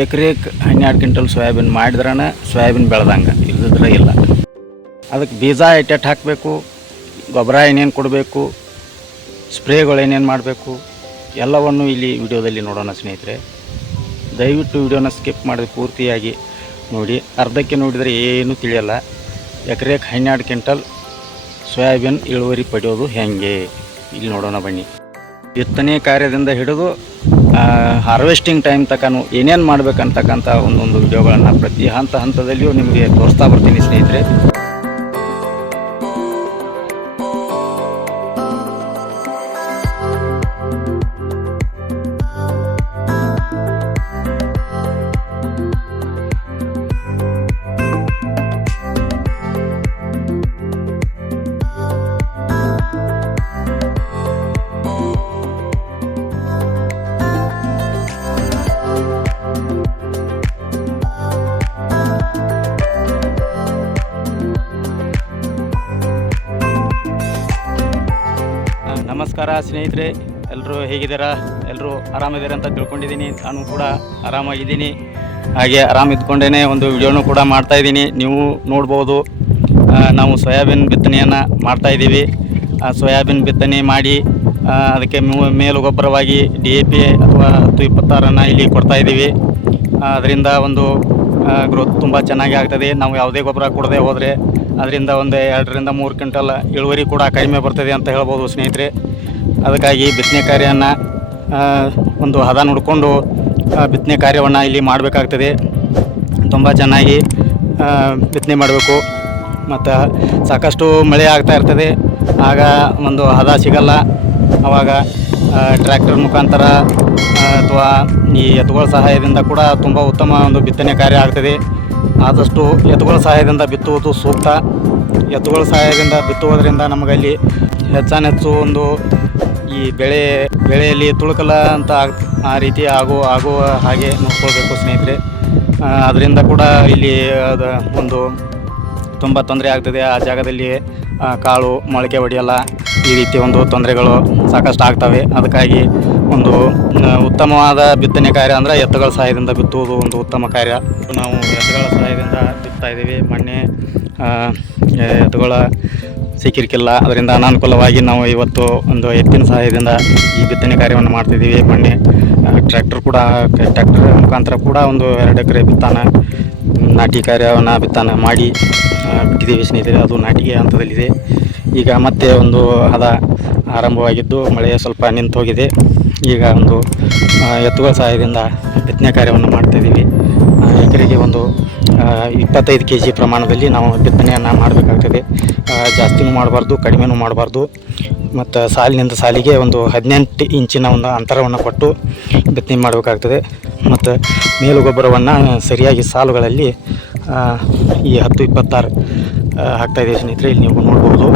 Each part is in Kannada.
ಎಕರೆಗೆ ಹನ್ನೆರಡು ಕ್ವಿಂಟಲ್ ಸೋಯಾಬೀನ್ ಮಾಡಿದ್ರನ ಸೋಯಾಬೀನ್ ಬೆಳೆದಂಗ ಇಲ್ಲದಿದ್ರೆ ಇಲ್ಲ. ಅದಕ್ಕೆ ಬೀಜ ಎಟ್ಟೆಟ್ಟು ಹಾಕಬೇಕು, ಗೊಬ್ಬರ ಏನೇನು ಕೊಡಬೇಕು, ಸ್ಪ್ರೇಗಳು ಏನೇನು ಮಾಡಬೇಕು, ಎಲ್ಲವನ್ನು ಇಲ್ಲಿ ವಿಡಿಯೋದಲ್ಲಿ ನೋಡೋಣ ಸ್ನೇಹಿತರೆ. ದಯವಿಟ್ಟು ವಿಡಿಯೋನ ಸ್ಕಿಪ್ ಮಾಡಿ ಪೂರ್ತಿಯಾಗಿ ನೋಡಿ. ಅರ್ಧಕ್ಕೆ ನೋಡಿದರೆ ಏನೂ ತಿಳಿಯಲ್ಲ. ಎಕರೆಗೆ ಹನ್ನೆರಡು ಕ್ವಿಂಟಲ್ ಸೋಯಾಬೀನ್ ಇಳುವರಿ ಪಡೆಯೋದು ಹೇಗೆ? ಇಲ್ಲಿ ನೋಡೋಣ ಬನ್ನಿ. ಬಿತ್ತನೆ ಕಾರ್ಯದಿಂದ ಹಿಡಿದು ಹಾರ್ವೆಸ್ಟಿಂಗ್ ಟೈಮ್ ತನಕನೂ ಏನೇನು ಮಾಡ್ಬೇಕಂತಕ್ಕಂಥ ಒಂದೊಂದು ವಿಡಿಯೋಗಳನ್ನು ಪ್ರತಿ ಹಂತ ಹಂತದಲ್ಲಿಯೂ ನಿಮಗೆ ತೋರಿಸ್ತಾ ಬರ್ತೀನಿ ಸ್ನೇಹಿತರೆ. ನಮಸ್ಕಾರ ಸ್ನೇಹಿತರೆ ಎಲ್ಲರೂ ಹೇಗಿದ್ದೀರಾ? ಎಲ್ಲರೂ ಆರಾಮಿದ್ದೀರಾ ಅಂತ ತಿಳ್ಕೊಂಡಿದ್ದೀನಿ. ನಾನು ಕೂಡ ಆರಾಮಾಗಿದ್ದೀನಿ. ಹಾಗೆ ಆರಾಮ ಇದ್ಕೊಂಡೇ ಒಂದು ವಿಡಿಯೋನು ಕೂಡ ಮಾಡ್ತಾಯಿದ್ದೀನಿ ನೀವು ನೋಡ್ಬೋದು ನಾವು ಸೋಯಾಬೀನ್ ಬಿತ್ತನೆಯನ್ನು ಮಾಡ್ತಾಯಿದ್ದೀವಿ ಸೋಯಾಬೀನ್ ಬಿತ್ತನೆ ಮಾಡಿ ಅದಕ್ಕೆ ಮೇಲು ಗೊಬ್ಬರವಾಗಿ ಡಿ ಎ ಪಿ ಅಥವಾ ಹತ್ತು ಇಪ್ಪತ್ತಾರನ್ನು ಇಲ್ಲಿ ಕೊಡ್ತಾಯಿದ್ದೀವಿ ಅದರಿಂದ ಒಂದು ಗ್ರೋತ್ ತುಂಬ ಚೆನ್ನಾಗಿ ಆಗ್ತದೆ. ನಾವು ಯಾವುದೇ ಗೊಬ್ಬರ ಕೊಡದೆ ಹೋದರೆ, ಅದರಿಂದ ಒಂದು ಎರಡರಿಂದ ಮೂರು ಕ್ವಿಂಟಲ್ ಇಳುವರಿ ಕೂಡ ಕಡಿಮೆ ಬರ್ತದೆ ಅಂತ ಹೇಳ್ಬೋದು ಸ್ನೇಹಿತರೆ. ಅದಕ್ಕಾಗಿ ಬಿತ್ತನೆ ಕಾರ್ಯವನ್ನು ಒಂದು ಹದ ನೋಡಿಕೊಂಡು ಬಿತ್ತನೆ ಕಾರ್ಯವನ್ನು ಇಲ್ಲಿ ಮಾಡಬೇಕಾಗ್ತದೆ. ತುಂಬ ಚೆನ್ನಾಗಿ ಬಿತ್ತನೆ ಮಾಡಬೇಕು. ಮತ್ತು ಸಾಕಷ್ಟು ಮಳೆ ಆಗ್ತಾ ಇರ್ತದೆ. ಆಗ ಒಂದು ಹದ ಸಿಗಲ್ಲ. ಆವಾಗ ಟ್ರ್ಯಾಕ್ಟರ್ ಮುಖಾಂತರ ಅಥವಾ ಈ ಎತ್ತುಗಳ ಸಹಾಯದಿಂದ ಕೂಡ ತುಂಬ ಉತ್ತಮ ಒಂದು ಬಿತ್ತನೆ ಕಾರ್ಯ ಆಗ್ತದೆ. ಆದಷ್ಟು ಎತ್ತುಗಳ ಸಹಾಯದಿಂದ ಬಿತ್ತುವುದು ಸೂಕ್ತ. ಎತ್ತುಗಳ ಸಹಾಯದಿಂದ ಬಿತ್ತುವುದರಿಂದ ನಮಗಲ್ಲಿ ಹೆಚ್ಚಾನೆಚ್ಚು ಒಂದು ಈ ಬೆಳೆ, ಬೆಳೆಯಲ್ಲಿ ತುಳುಕಲ್ಲ ಅಂತ ಆಗ ಆ ರೀತಿ ಆಗೋ, ಆಗುವ ಹಾಗೆ ನೋಡ್ಕೊಳ್ಬೇಕು ಸ್ನೇಹಿತರೆ. ಅದರಿಂದ ಕೂಡ ಇಲ್ಲಿ, ಅದು, ಒಂದು ತುಂಬ ತೊಂದರೆ ಆಗ್ತದೆ. ಆ ಜಾಗದಲ್ಲಿ ಕಾಳು, ಮೊಳಕೆ ಹೊಡೆಯಲ್ಲ ಈ ರೀತಿ ಒಂದು ತೊಂದರೆಗಳು ಸಾಕಷ್ಟು ಆಗ್ತವೆ. ಅದಕ್ಕಾಗಿ ಒಂದು ಉತ್ತಮವಾದ ಬಿತ್ತನೆ ಕಾರ್ಯ ಅಂದರೆ ಎತ್ತುಗಳ ಸಹಾಯದಿಂದ ಬಿತ್ತುವುದು ಒಂದು ಉತ್ತಮ ಕಾರ್ಯ. ನಾವು ಎತ್ತುಗಳ ಸಹಾಯದಿಂದ ಬಿತ್ತಾ ಇದ್ದೀವಿ. ಎತ್ತುಗಳ ಸಿಕ್ಕಿರ್ಕಿಲ್ಲ. ಅದರಿಂದ ಅನಾನುಕೂಲವಾಗಿ ನಾವು ಇವತ್ತು ಒಂದು ಎತ್ತಿನ ಸಹಾಯದಿಂದ ಈ ಬಿತ್ತನೆ ಕಾರ್ಯವನ್ನು ಮಾಡ್ತಿದ್ದೀವಿ. ಮೊನ್ನೆ ಟ್ರ್ಯಾಕ್ಟರ್ ಕೂಡ ಟ್ರ್ಯಾಕ್ಟರ್ ಮುಖಾಂತರ ಕೂಡ ಒಂದು ಎರಡು ಎಕರೆ ಬಿತ್ತಾನ, ನಾಟಿ ಕಾರ್ಯವನ್ನು ಬಿತ್ತಾನ ಮಾಡಿ ಬಿಟ್ಟಿದ್ದೀವಿ ಸ್ನೇಹಿತರೆ. ಅದು ನಾಟಿಗೆ ಹಂತದಲ್ಲಿದೆ. ಈಗ ಮತ್ತೆ ಒಂದು ಹದ ಆರಂಭವಾಗಿದ್ದು ಮಳೆ ಸ್ವಲ್ಪ ನಿಂತು ಹೋಗಿದೆ ಈಗ ಒಂದು ಎತ್ತುಗಳ ಸಹಾಯದಿಂದ ಬಿತ್ತನೆ ಕಾರ್ಯವನ್ನು ಮಾಡ್ತಾಯಿದ್ದೀವಿ ಎಕರೆಗೆ ಒಂದು ಇಪ್ಪತ್ತೈದು ಕೆ ಜಿ ಪ್ರಮಾಣದಲ್ಲಿ ನಾವು ಬಿತ್ತನೆಯನ್ನು ಮಾಡಬೇಕಾಗ್ತದೆ. ಜಾಸ್ತಿನೂ ಮಾಡಬಾರ್ದು ಕಡಿಮೆನೂ ಮಾಡಬಾರ್ದು. ಮತ್ತು ಸಾಲಿನಿಂದ ಸಾಲಿಗೆ ಒಂದು ಹದಿನೆಂಟು ಇಂಚಿನ ಒಂದು ಅಂತರವನ್ನು ಕೊಟ್ಟು ಬಿತ್ತನೆ ಮಾಡಬೇಕಾಗ್ತದೆ. ಮತ್ತು ಮೇಲು ಗೊಬ್ಬರವನ್ನು ಸರಿಯಾಗಿ ಸಾಲುಗಳಲ್ಲಿ ಈ ಹತ್ತು ಇಪ್ಪತ್ತಾರು ಆ, ಹಾಕ್ತಾಯಿದ್ದೀವಿ ಸ್ನೇಹಿತರೆ ಇಲ್ಲಿ ನೀವು ನೋಡ್ಬೋದು.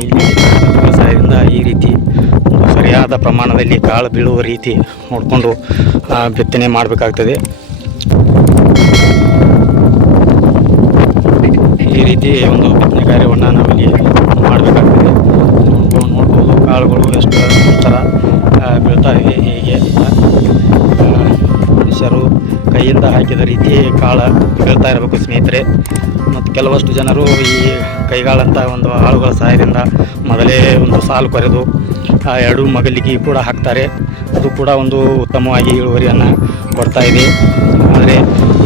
ಇಲ್ಲಿ ವ್ಯವಸಾಯದಿಂದ ಈ ರೀತಿ ಸರಿಯಾದ ಪ್ರಮಾಣದಲ್ಲಿ ಕಾಳು ಬೀಳುವ ರೀತಿ ನೋಡಿಕೊಂಡು ಬಿತ್ತನೆ ಮಾಡಬೇಕಾಗ್ತದೆ ಈ ರೀತಿ ಒಂದು ಬಿತ್ತನೆ ಕಾರ್ಯವನ್ನು ನಾವಿಲ್ಲಿ ಮಾಡಬೇಕಾಗ್ತದೆ. ನೋಡ್ಬೋದು ಕಾಳುಗಳು ಎಷ್ಟು ಥರ ಆ, ಬೀಳ್ತಾ ಇವೆ ಹೇಗೆ ಅಂತ. ಮನುಷ್ಯರು ಕೈಯಿಂದ ಹಾಕಿದ ರೀತಿ ಕಾಳು ಬೀಳ್ತಾ ಇರಬೇಕು ಸ್ನೇಹಿತರೆ. ಮತ್ತು ಕೆಲವಷ್ಟು ಜನರು ಈ ಕೈಗಾಳಂಥ ಒಂದು ಆಳುಗಳ ಸಹಾಯದಿಂದ ಮೊದಲೇ ಒಂದು ಸಾಲು ಕೊರೆದು ಆ ಎರಡು ಮಗಲಿಗೆ ಕೂಡ ಹಾಕ್ತಾರೆ. ಅದು ಕೂಡ ಒಂದು ಉತ್ತಮವಾಗಿ ಇಳುವರಿಯನ್ನು ಕೊಡ್ತಾ ಇದೆ. ಆದರೆ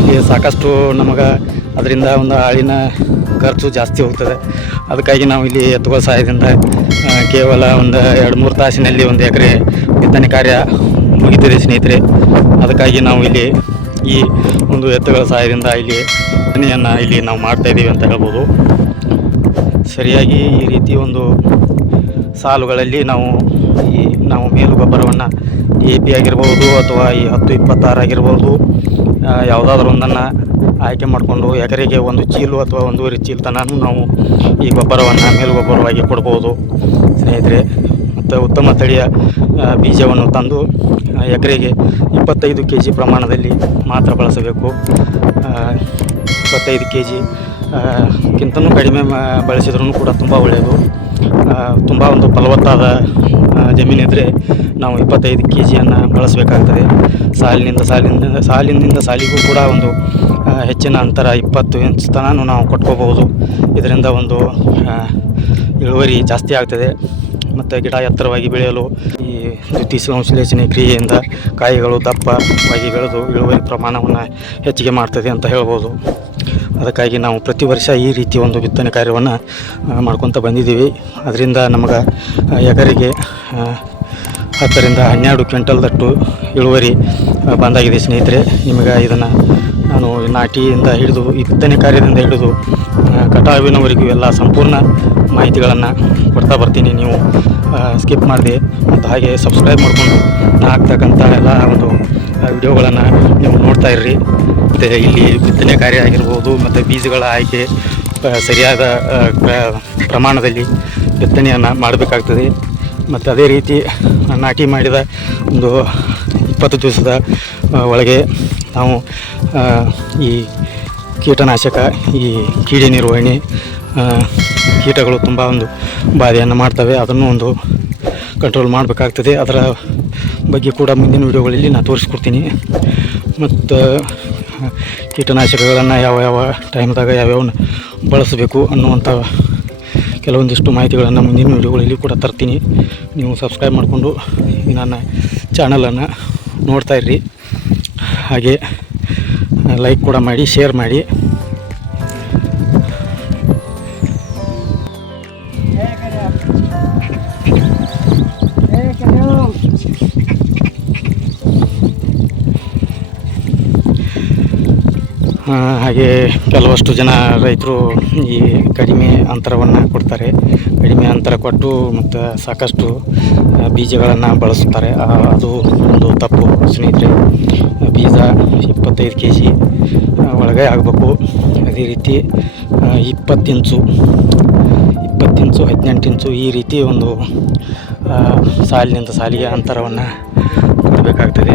ಇಲ್ಲಿ ಸಾಕಷ್ಟು ನಮಗೆ ಅದರಿಂದ ಒಂದು ಆಳಿನ ಖರ್ಚು ಜಾಸ್ತಿ ಹೋಗ್ತದೆ. ಅದಕ್ಕಾಗಿ ನಾವು ಇಲ್ಲಿ ಎತ್ತುಗಳ ಸಹಾಯದಿಂದ ಕೇವಲ ಒಂದು ಎರಡು ಮೂರು ತಾಸಿನಲ್ಲಿ ಒಂದು ಎಕರೆ ಬಿತ್ತನೆ ಕಾರ್ಯ ಮುಗಿತಿದೆ ಸ್ನೇಹಿತರೆ. ಅದಕ್ಕಾಗಿ ನಾವು ಇಲ್ಲಿ ಈ ಒಂದು ಎತ್ತುಗಳ ಸಹಾಯದಿಂದ ಇಲ್ಲಿ ಮನೆಯನ್ನು ಇಲ್ಲಿ ನಾವು ಮಾಡ್ತಾ ಇದ್ದೀವಿ ಅಂತ ಹೇಳ್ಬೋದು. ಸರಿಯಾಗಿ ಈ ರೀತಿ ಒಂದು ಸಾಲುಗಳಲ್ಲಿ ನಾವು ಈ, ನಾವು ಮೇಲು ಗೊಬ್ಬರವನ್ನು ಎ ಪಿ ಆಗಿರ್ಬೋದು ಅಥವಾ ಈ ಹತ್ತು ಇಪ್ಪತ್ತಾರು ಆಗಿರ್ಬೋದು. ಯಾವುದಾದ್ರೂ ಒಂದನ್ನು ಆಯ್ಕೆ ಮಾಡಿಕೊಂಡು ಎಕರೆಗೆ ಒಂದು ಚೀಲು ಅಥವಾ ಒಂದೂವರೆ ಚೀಲ ತನಕ ನಾವು ಈ ಗೊಬ್ಬರವನ್ನು ಮೇಲು ಗೊಬ್ಬರವಾಗಿ ಕೊಡ್ಬೋದು. ಸ್ನೇಹಿತರೆ, ಮತ್ತು ಉತ್ತಮ ತಳಿಯ ಬೀಜವನ್ನು ತಂದು ಎಕರೆಗೆ ಇಪ್ಪತ್ತೈದು ಕೆ ಜಿ ಪ್ರಮಾಣದಲ್ಲಿ ಮಾತ್ರ ಬಳಸಬೇಕು. ಇಪ್ಪತ್ತೈದು ಕೆ ಜಿ ಕಡಿಮೆ ಬಳಸಿದ್ರೂ ಕೂಡ ತುಂಬ ಒಳ್ಳೆಯದು. ತುಂಬ ಒಂದು ಫಲವತ್ತಾದ ಜಮೀನಿದ್ದರೆ ನಾವು ಇಪ್ಪತ್ತೈದು ಕೆ ಜಿಯನ್ನು ಬಳಸಬೇಕಾಗ್ತದೆ. ಸಾಲಿನಿಂದ ಸಾಲಿನಿಂದ ಸಾಲಿನಿಂದ ಸಾಲಿಗೂ ಕೂಡ ಒಂದು ಹೆಚ್ಚಿನ ಅಂತರ ಇಪ್ಪತ್ತು ಇಂಚ್ ತನೂ ನಾವು ಕೊಟ್ಕೋಬಹುದು. ಇದರಿಂದ ಒಂದು ಇಳುವರಿ ಜಾಸ್ತಿ ಆಗ್ತದೆ. ಮತ್ತು ಗಿಡ ಎತ್ತರವಾಗಿ ಬೆಳೆಯಲು ಈ ದ್ವಿತೀಯ ಸಂಶ್ಲೇಷಣೆ ಕ್ರಿಯೆಯಿಂದ ಕಾಯಿಗಳು ದಪ್ಪವಾಗಿ ಬೆಳೆದು ಇಳುವರಿ ಪ್ರಮಾಣವನ್ನು ಹೆಚ್ಚಿಗೆ ಮಾಡ್ತದೆ ಅಂತ ಹೇಳ್ಬೋದು. ಅದಕ್ಕಾಗಿ ನಾವು ಪ್ರತಿ ವರ್ಷ ಈ ರೀತಿ ಒಂದು ಬಿತ್ತನೆ ಕಾರ್ಯವನ್ನು ಮಾಡ್ಕೊತ ಬಂದಿದ್ದೀವಿ. ಅದರಿಂದ ನಮಗೆ ಎಕರೆಗೆ ಹತ್ತರಿಂದ ಹನ್ನೆರಡು ಕ್ವಿಂಟಲ್ದಷ್ಟು ಇಳುವರಿ ಬಂದಾಗಿದೆ ಸ್ನೇಹಿತರೆ. ನಿಮಗೆ ಇದನ್ನು ನಾನು ನಾಟಿಯಿಂದ ಹಿಡಿದು ಇತ್ತನೇ ಕಾರ್ಯದಿಂದ ಹಿಡಿದು ಕಟಾವಿನವರೆಗೂ ಎಲ್ಲ ಸಂಪೂರ್ಣ ಮಾಹಿತಿಗಳನ್ನು ಕೊಡ್ತಾ ಬರ್ತೀನಿ. ನೀವು ಸ್ಕಿಪ್ ಮಾಡಿದೆ ಮತ್ತು ಹಾಗೆ ಸಬ್ಸ್ಕ್ರೈಬ್ ಮಾಡಿಕೊಂಡು ನಾ ಹಾಕ್ತಕ್ಕಂಥ ಎಲ್ಲ ಒಂದು ವಿಡಿಯೋಗಳನ್ನು ನೀವು ನೋಡ್ತಾ ಇರ್ರಿ. ಮತ್ತು ಇಲ್ಲಿ ಬಿತ್ತನೆ ಕಾರ್ಯ ಆಗಿರ್ಬೋದು, ಮತ್ತು ಬೀಜಗಳ ಆಯ್ಕೆ ಸರಿಯಾದ ಪ್ರಮಾಣದಲ್ಲಿ ಬಿತ್ತನೆಯನ್ನು ಮಾಡಬೇಕಾಗ್ತದೆ. ಮತ್ತು ಅದೇ ರೀತಿ ನಾಟಿ ಮಾಡಿದ ಒಂದು ಇಪ್ಪತ್ತು ದಿವಸದ ಒಳಗೆ ನಾವು ಈ ಕೀಟನಾಶಕ, ಈ ಕೀಡೆ ನಿರ್ವಹಣೆ ಕೀಟಗಳು ತುಂಬ ಒಂದು ಬಾಧೆಯನ್ನು ಮಾಡ್ತವೆ. ಅದನ್ನು ಒಂದು ಕಂಟ್ರೋಲ್ ಮಾಡಬೇಕಾಗ್ತದೆ. ಅದರ ಬಗ್ಗೆ ಕೂಡ ಮುಂದಿನ ವಿಡಿಯೋಗಳಲ್ಲಿ ನಾನು ತೋರಿಸ್ಕೊಡ್ತೀನಿ. ಮತ್ತು ಕೀಟನಾಶಕಗಳನ್ನು ಯಾವ ಯಾವ ಟೈಮ್ದಾಗ ಯಾವ್ಯಾವ ಬಳಸಬೇಕು ಅನ್ನುವಂಥ ಕೆಲವೊಂದಿಷ್ಟು ಮಾಹಿತಿಗಳನ್ನು ಮುಂದಿನ ವೀಡಿಯೋಗಳಲ್ಲಿ ಕೂಡ ತರ್ತೀನಿ. ನೀವು ಸಬ್ಸ್ಕ್ರೈಬ್ ಮಾಡಿಕೊಂಡು ನನ್ನ ಚಾನಲನ್ನು ನೋಡ್ತಾ ಇರ್ರಿ. ಹಾಗೆ ಲೈಕ್ ಕೂಡ ಮಾಡಿ ಶೇರ್ ಮಾಡಿ. ಹಾಗೆ ಕೆಲವಷ್ಟು ಜನ ರೈತರು ಈ ಕಡಿಮೆ ಅಂತರವನ್ನು ಕೊಡ್ತಾರೆ. ಕಡಿಮೆ ಅಂತರ ಕೊಟ್ಟು ಮತ್ತು ಸಾಕಷ್ಟು ಬೀಜಗಳನ್ನು ಬಳಸುತ್ತಾರೆ ಅದು ಒಂದು ತಪ್ಪು. ಸ್ನೇಹಿತರೆ, ಬೀಜ ಇಪ್ಪತ್ತೈದು ಕೆ ಜಿ ಒಳಗೆ ಆಗಬೇಕು. ಅದೇ ರೀತಿ ಇಪ್ಪತ್ತು ಇಂಚು ಹದಿನೆಂಟು ಇಂಚು ಈ ರೀತಿ ಒಂದು ಸಾಲಿನಿಂದ ಸಾಲಿಗೆ ಅಂತರವನ್ನು ಕೊಡಬೇಕಾಗ್ತದೆ.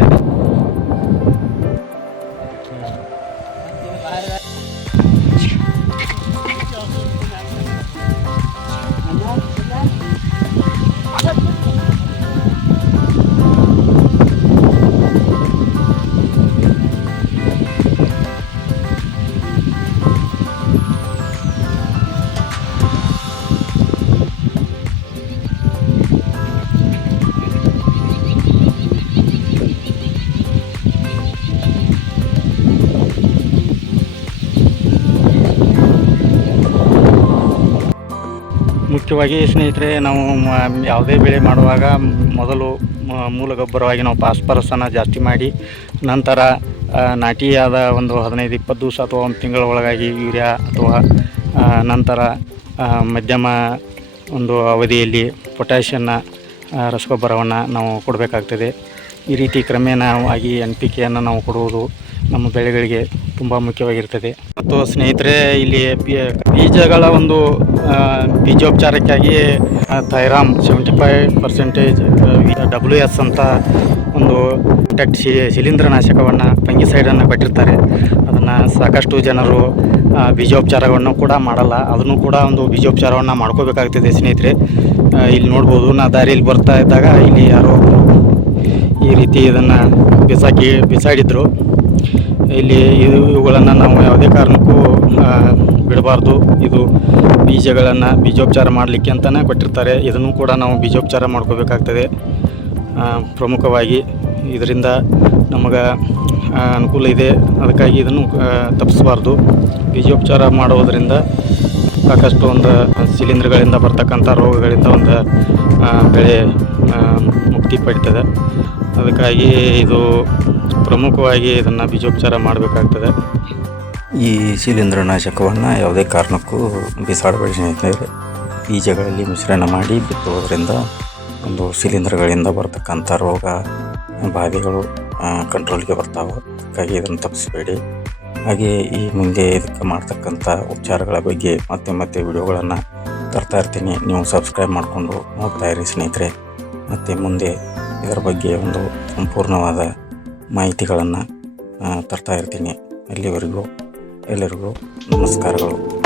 ಮುಖ್ಯವಾಗಿ ಸ್ನೇಹಿತರೆ, ನಾವು ಯಾವುದೇ ಬೆಳೆ ಮಾಡುವಾಗ ಮೊದಲು ಮೂಲ ಗೊಬ್ಬರವಾಗಿ ನಾವು ಫಾಸ್ಫರಸನ್ನು ಜಾಸ್ತಿ ಮಾಡಿ, ನಂತರ ನಾಟಿಯಾದ ಒಂದು ಹದಿನೈದು, ಇಪ್ಪತ್ತು ದಿವಸ ಅಥವಾ ಒಂದು ತಿಂಗಳ ಒಳಗಾಗಿ ಯೂರಿಯಾ ಅಥವಾ ನಂತರ ಮಧ್ಯಮ ಒಂದು ಅವಧಿಯಲ್ಲಿ ಪೊಟ್ಯಾಷಿಯನ್ನ ರಸಗೊಬ್ಬರವನ್ನು ನಾವು ಕೊಡಬೇಕಾಗ್ತದೆ. ಈ ರೀತಿ ಕ್ರಮೇಣವಾಗಿ ಎನ್ ಪಿ ಕೆಯನ್ನು ನಾವು ಕೊಡುವುದು ನಮ್ಮ ಬೆಳೆಗಳಿಗೆ ತುಂಬ ಮುಖ್ಯವಾಗಿರ್ತದೆ. ಮತ್ತು ಸ್ನೇಹಿತರೆ, ಇಲ್ಲಿ ಬೀಜಗಳ ಒಂದು ಬೀಜೋಪಚಾರಕ್ಕಾಗಿ thiram seventy five percentage W S ಅಂತ ಒಂದು ಟೆಕ್ಟ್ ಶಿ, ಶಿಲೀಂಧ್ರನಾಶಕವನ್ನು, ಫಂಗಿಸೈಡನ್ನು ಕೊಟ್ಟಿರ್ತಾರೆ. ಅದನ್ನು ಸಾಕಷ್ಟು ಜನರು ಬೀಜೋಪಚಾರವನ್ನು ಕೂಡ ಮಾಡಲ್ಲ. ಅದನ್ನು ಕೂಡ ಒಂದು ಬೀಜೋಪಚಾರವನ್ನು ಮಾಡ್ಕೋಬೇಕಾಗ್ತದೆ ಸ್ನೇಹಿತರೆ. ಇಲ್ಲಿ ನೋಡ್ಬೋದು, ನಾ ದಾರಿಯಲ್ಲಿ ಬರ್ತಾ ಇದ್ದಾಗ ಇಲ್ಲಿ ಯಾರೋ ಈ ರೀತಿ ಇದನ್ನು ಬಿಸಾಕಿ, ಬಿಸಾಡಿದ್ರು. ಇಲ್ಲಿ ಇದು ಇವುಗಳನ್ನು ನಾವು ಯಾವುದೇ ಕಾರಣಕ್ಕೂ ಬಿಡಬಾರ್ದು. ಇದು ಬೀಜಗಳನ್ನು ಬೀಜೋಪಚಾರ ಮಾಡಲಿಕ್ಕೆ ಅಂತಲೇ ಕೊಟ್ಟಿರ್ತಾರೆ. ಇದನ್ನು ಕೂಡ ನಾವು ಬೀಜೋಪಚಾರ ಮಾಡ್ಕೋಬೇಕಾಗ್ತದೆ. ಪ್ರಮುಖವಾಗಿ ಇದರಿಂದ ನಮಗೆ ಅನುಕೂಲ ಇದೆ. ಅದಕ್ಕಾಗಿ ಇದನ್ನು ತಪ್ಪಿಸಬಾರ್ದು. ಬೀಜೋಪಚಾರ ಮಾಡುವುದರಿಂದ ಸಾಕಷ್ಟು ಒಂದು ಶಿಲೀಂಧ್ರಗಳಿಂದ ಬರ್ತಕ್ಕಂಥ ರೋಗಗಳಿಂದ ಒಂದು ಬೆಳೆ ಮುಕ್ತಿ ಪಡಿತದೆ. ಅದಕ್ಕಾಗಿ ಇದು ಪ್ರಮುಖವಾಗಿ ಇದನ್ನು ಬೀಜೋಪಚಾರ ಮಾಡಬೇಕಾಗ್ತದೆ. ಈ ಶಿಲೀಂಧ್ರನಾಶಕವನ್ನು ಯಾವುದೇ ಕಾರಣಕ್ಕೂ ಬಿಸಾಡಬೇಡಿ ಬೀಜಗಳಲ್ಲಿ ಮಿಶ್ರಣ ಮಾಡಿ ಬಿತ್ತುವುದರಿಂದ ಒಂದು ಶಿಲೀಂಧ್ರಗಳಿಂದ ಬರ್ತಕ್ಕಂಥ ರೋಗ, ಬಾಧೆಗಳು ಕಂಟ್ರೋಲ್ಗೆ ಬರ್ತಾವೆ. ಅದಕ್ಕಾಗಿ ಇದನ್ನು ತಪ್ಪಿಸಬೇಡಿ. ಹಾಗೆ ಈ ಮುಂದೆ ಇದಕ್ಕೆ ಮಾಡ್ತಕ್ಕಂಥ ಉಪಚಾರಗಳ ಬಗ್ಗೆ ಮತ್ತೆ ಮತ್ತೆ ವಿಡಿಯೋಗಳನ್ನು ತರ್ತಾ ಇರ್ತೀನಿ. ನೀವು ಸಬ್ಸ್ಕ್ರೈಬ್ ಮಾಡಿಕೊಂಡು ನೋಡ್ತಾ ಇರಿ ಸ್ನೇಹಿತರೆ. ಮತ್ತು ಮುಂದೆ ಇದರ ಬಗ್ಗೆ ಒಂದು ಸಂಪೂರ್ಣವಾದ ಮಾಹಿತಿಗಳನ್ನು ತರ್ತಾ ಇರ್ತೀನಿ. ಅಲ್ಲಿವರೆಗೂ ಎಲ್ಲರಿಗೂ ನಮಸ್ಕಾರಗಳು.